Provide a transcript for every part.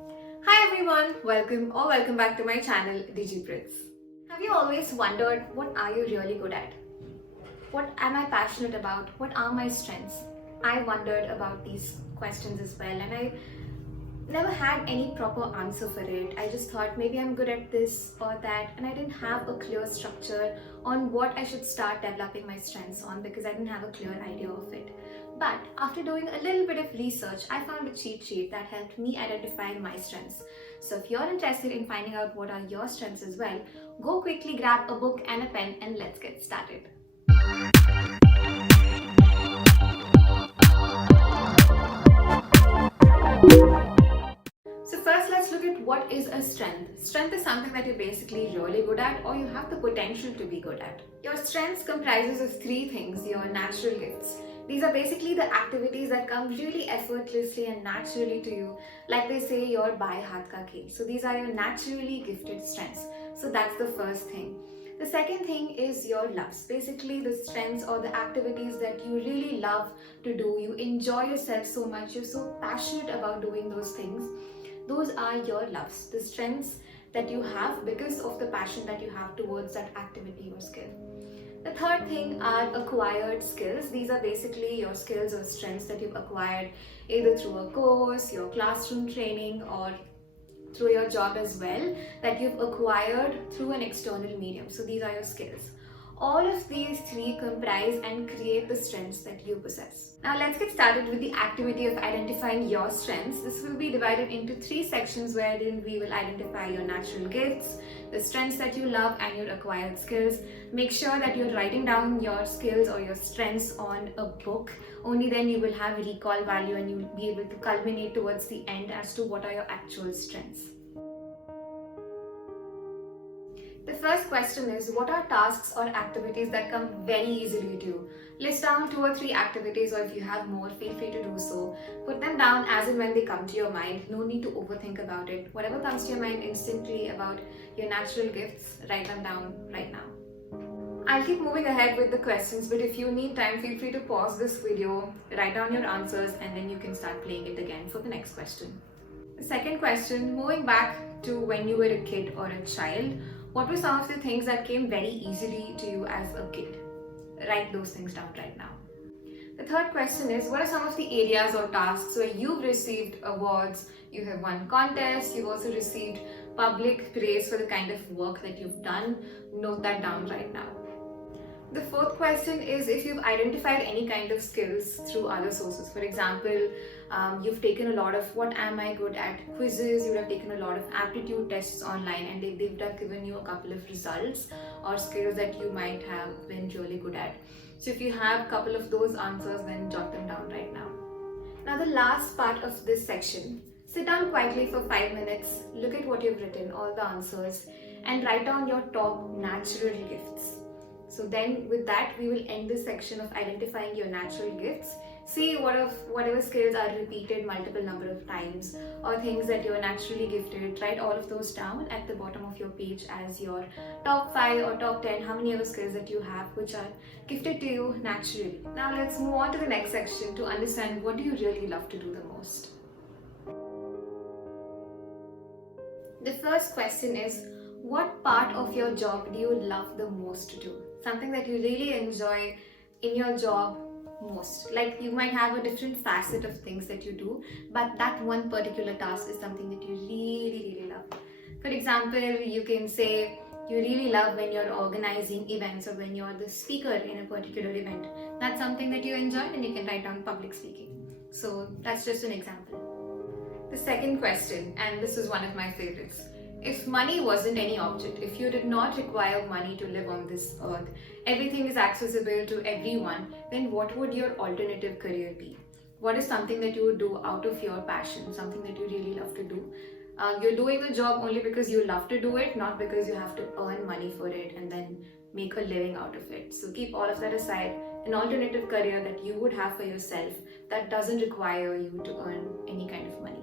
Hi everyone, welcome back to my channel Digipriths. Have you always wondered what are you really good at? What am I passionate about? What are my strengths? I wondered about these questions as well and I never had any proper answer for it. I just thought maybe I'm good at this or that, and I didn't have a clear structure on what I should start developing my strengths on because I didn't have a clear idea of it. But after doing a little bit of research, I found a cheat sheet that helped me identify my strengths. So if you're interested in finding out what are your strengths as well, go quickly grab a book and a pen and let's get started. So first let's look at what is a strength. Strength is something that you're basically really good at or you have the potential to be good at. Your strengths comprises of three things: your natural gifts. These are basically the activities that come really effortlessly and naturally to you. Like they say, your bai haath ka khel. So these are your naturally gifted strengths. So that's the first thing. The second thing is your loves. Basically the strengths or the activities that you really love to do. You enjoy yourself so much. You're so passionate about doing those things. Those are your loves, the strengths that you have because of the passion that you have towards that activity or skill. The third thing are acquired skills. These are basically your skills or strengths that you've acquired either through a course, your classroom training, or through your job as well, that you've acquired through an external medium. So these are your skills. All of these three comprise and create the strengths that you possess. Now let's get started with the activity of identifying your strengths. This will be divided into three sections wherein we will identify your natural gifts, the strengths that you love, and your acquired skills. Make sure that you're writing down your skills or your strengths on a book. Only then you will have recall value and you will be able to culminate towards the end as to what are your actual strengths. The first question is, what are tasks or activities that come very easily to you? List down 2 or 3 activities, or if you have more, feel free to do so. Put them down as and when they come to your mind. No need to overthink about it. Whatever comes to your mind instantly about your natural gifts, write them down right now. I'll keep moving ahead with the questions, but if you need time, feel free to pause this video, write down your answers, and then you can start playing it again for the next question. The second question, moving back to when you were a kid or a child, what were some of the things that came very easily to you as a kid? Write those things down right now. The third question is, what are some of the areas or tasks where you've received awards, you have won contests, you've also received public praise for the kind of work that you've done? Note that down right now. The fourth question is if you've identified any kind of skills through other sources. For example, you've taken a lot of what am I good at quizzes, you would have taken a lot of aptitude tests online, and they would have given you a couple of results or skills that you might have been really good at. So if you have a couple of those answers, then jot them down right now. Now the last part of this section, sit down quietly for 5 minutes, look at what you've written, all the answers, and write down your top natural gifts. So then with that, we will end this section of identifying your natural gifts. See whatever skills are repeated multiple number of times or things that you're naturally gifted. Write all of those down at the bottom of your page as your top 5 or top 10, how many other skills that you have which are gifted to you naturally. Now let's move on to the next section to understand what do you really love to do the most. The first question is, what part of your job do you love the most to do? Something that you really enjoy in your job most. Like you might have a different facet of things that you do, but that one particular task is something that you really love. For example, you can say you really love when you're organizing events or when you're the speaker in a particular event. That's something that you enjoy and you can write down public speaking. So that's just an example. The second question, and this is one of my favorites. If money wasn't any object, if you did not require money to live on this earth, everything is accessible to everyone, then what would your alternative career be? What is something that you would do out of your passion, something that you really love to do? You're doing the job only because you love to do it, not because you have to earn money for it and then make a living out of it. So keep all of that aside. An alternative career that you would have for yourself that doesn't require you to earn any kind of money.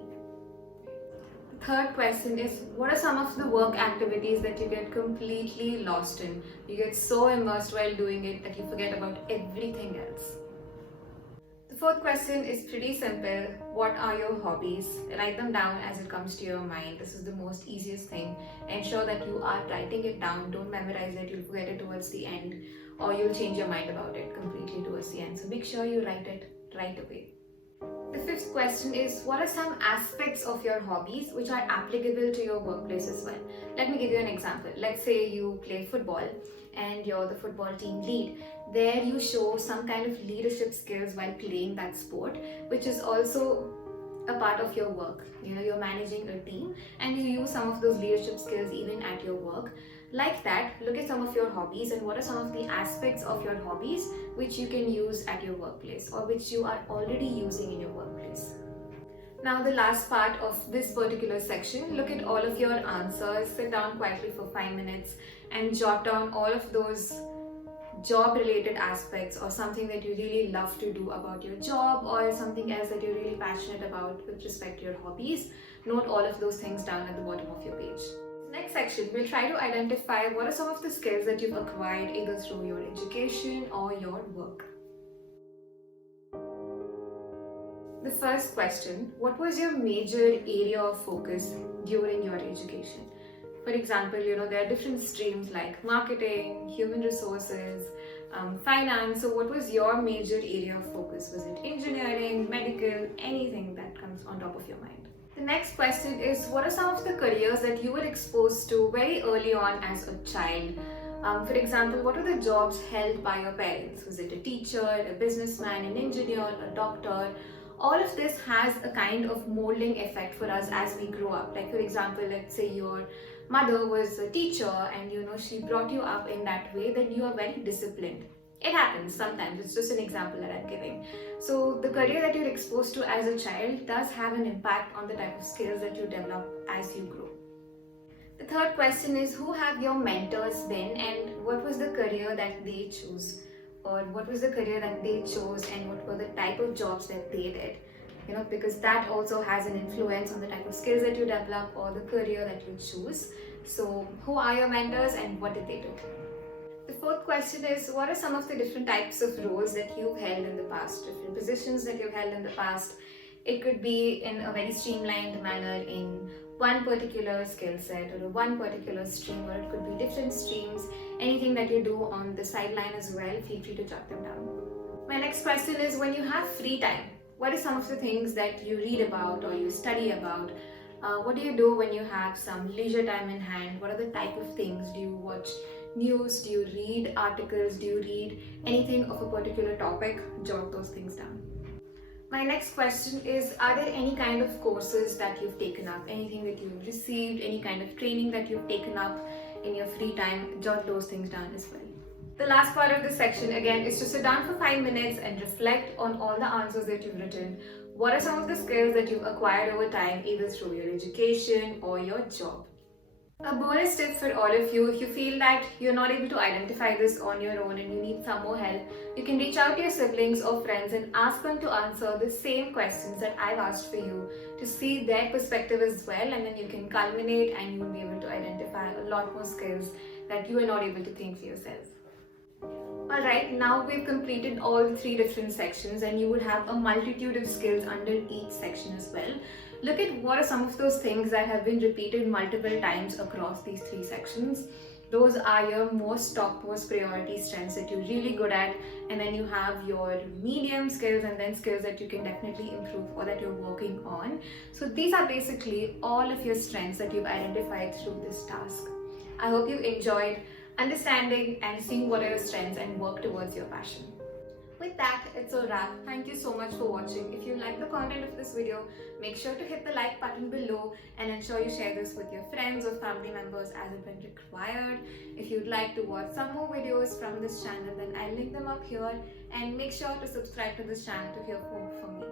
Third question is, what are some of the work activities that you get completely lost in? You get so immersed while doing it that you forget about everything else. The The fourth question is pretty simple. What are your hobbies? Write them down as it comes to your mind. This is the most easiest thing. Ensure that you are writing it down. Don't memorize it. You'll forget it towards the end, or you'll change your mind about it completely towards the end. So make sure you write it right away. The fifth question is, what are some aspects of your hobbies which are applicable to your workplace as well? Let me give you an example. Let's say you play football and you're the football team lead. There you show some kind of leadership skills while playing that sport, which is also a part of your work. You're managing a team and you use some of those leadership skills even at your work. Like that, look at some of your hobbies and what are some of the aspects of your hobbies which you can use at your workplace or which you are already using in your workplace. Now the last part of this particular section, look at all of your answers, sit down quietly for 5 minutes and jot down all of those job related aspects or something that you really love to do about your job or something else that you're really passionate about with respect to your hobbies. Note all of those things down at the bottom of your page. Next section, we'll try to identify what are some of the skills that you've acquired either through your education or your work. The first question, what was your major area of focus during your education? For example, there are different streams like marketing, human resources, finance. So what was your major area of focus? Was it engineering, medical, anything that comes on top of your mind? The next question is, what are some of the careers that you were exposed to very early on as a child? For example, what are the jobs held by your parents? Was it a teacher, a businessman, an engineer, a doctor? All of this has a kind of molding effect for us as we grow up. Like for example, let's say your mother was a teacher and she brought you up in that way, then you are very disciplined. It happens sometimes, it's just an example that I'm giving. So the career that you're exposed to as a child does have an impact on the type of skills that you develop as you grow. The third question is, who have your mentors been and what was the career that they chose? Or what was the career that they chose and what were the type of jobs that they did? Because that also has an influence on the type of skills that you develop or the career that you choose. So who are your mentors and what did they do? The fourth question is, what are some of the different types of roles that you've held in the past, different positions that you've held in the past? It could be in a very streamlined manner in one particular skill set or one particular stream, or it could be different streams. Anything that you do on the sideline as well, feel free to jot them down. My next question is, when you have free time, what are some of the things that you read about or you study about? What do you do when you have some leisure time in hand? What are the type of things? Do you watch news? Do you read articles? Do you read anything of a particular topic? Jot those things down. My next question is, are there any kind of courses that you've taken up? Anything that you've received? Any kind of training that you've taken up in your free time? Jot those things down as well. The last part of this section again is to sit down for 5 minutes and reflect on all the answers that you've written. What are some of the skills that you've acquired over time, either through your education or your job? A bonus tip for all of you, if you feel that you're not able to identify this on your own and you need some more help, you can reach out to your siblings or friends and ask them to answer the same questions that I've asked for you to see their perspective as well, and then you can culminate and you will be able to identify a lot more skills that you are not able to think for yourself. Alright, now we've completed all 3 different sections and you would have a multitude of skills under each section as well. Look at what are some of those things that have been repeated multiple times across these 3 sections. Those are your topmost priority strengths that you're really good at, and then you have your medium skills and then skills that you can definitely improve or that you're working on. So these are basically all of your strengths that you've identified through this task. I hope you enjoyed understanding and seeing what are your strengths and work towards your passion. With that, it's a wrap. Thank you so much for watching. If you like the content of this video, make sure to hit the like button below and ensure you share this with your friends or family members as it when required. If you'd like to watch some more videos from this channel, then I'll link them up here, and make sure to subscribe to this channel to hear more from me.